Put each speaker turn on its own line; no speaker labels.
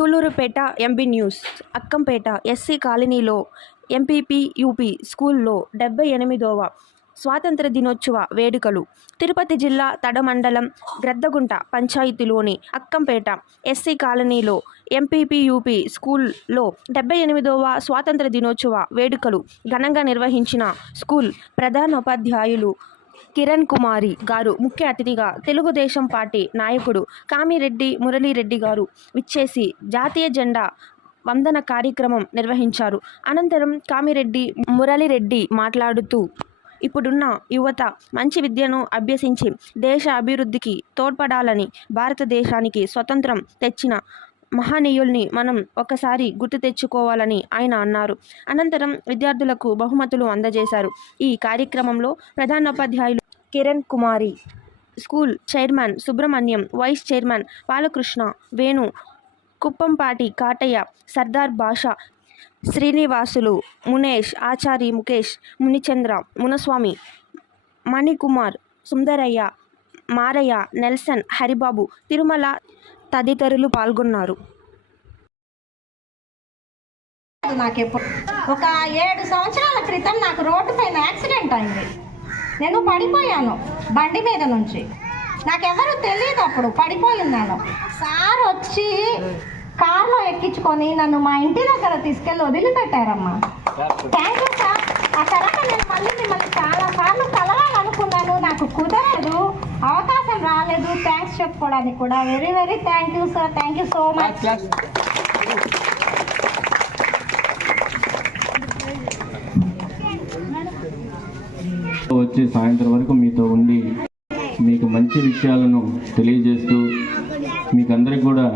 Sullurpeta MB news Akkampeta SC కాలనీలో MPP UP స్కూల్లో డెబ్బై ఎనిమిదవ స్వాతంత్ర దినోత్సవ వేడుకలు. తిరుపతి జిల్లా తడమండలం గ్రద్దగుంట పంచాయతీలోని అక్కంపేట ఎస్సీ కాలనీలో ఎంపీపీ యూపీ స్కూల్లో డెబ్బై ఎనిమిదవ స్వాతంత్ర దినోత్సవ వేడుకలు ఘనంగా నిర్వహించిన స్కూల్ ప్రధానోపాధ్యాయులు కిరణ్ కుమారి గారు ముఖ్య అతిథిగా తెలుగుదేశం పార్టీ నాయకుడు కామిరెడ్డి మురళీరెడ్డి గారు విచ్చేసి జాతీయ జెండా వందన కార్యక్రమం నిర్వహించారు. అనంతరం కామిరెడ్డి మురళిరెడ్డి మాట్లాడుతూ ఇప్పుడున్న యువత మంచి విద్యను అభ్యసించి దేశ అభివృద్ధికి తోడ్పడాలని భారతదేశానికి స్వతంత్రం తెచ్చిన మహానీయుల్ని మనం ఒకసారి గుర్తు తెచ్చుకోవాలని ఆయన అన్నారు. అనంతరం విద్యార్థులకు బహుమతులు అందజేశారు. ఈ కార్యక్రమంలో ప్రధానోపాధ్యాయులు Kiran Kumari school chairman Subrahmanyam vice chairman Balakrishna Venu Kuppampati Kataiah Sardar Basha Srinivasulu Munesh Achari Mukesh Munichandra Munaswamy Manikumar Sundaraiah Maraiah Nelson Haribabu Tirumala తదితరులు పాల్గొన్నారు.
నాకు ఎప్పుడు ఒక ఏడు సంవత్సరాల క్రితం నాకు రోడ్డు పైన యాక్సిడెంట్ అయింది. నేను పడిపోయాను బండి మీద నుంచి. నాకెవరు తెలియదు అప్పుడు పడిపోయిన్నాను సార్ వచ్చి కార్లో ఎక్కించుకొని నన్ను మా ఇంటి దగ్గర తీసుకెళ్ళి వదిలిపెట్టారమ్మా. Thank you sir. ఆ తర్వాత నేను మళ్ళీ మిమ్మల్ని చెప్పుకోవడానికి కూడా very very thank you sir thank you so much
వచ్చి సాయంత్రం వరకు మీతో ఉండి మీకు మంచి విషయాలను తెలియజేస్తూ మీకు అందరికి కూడా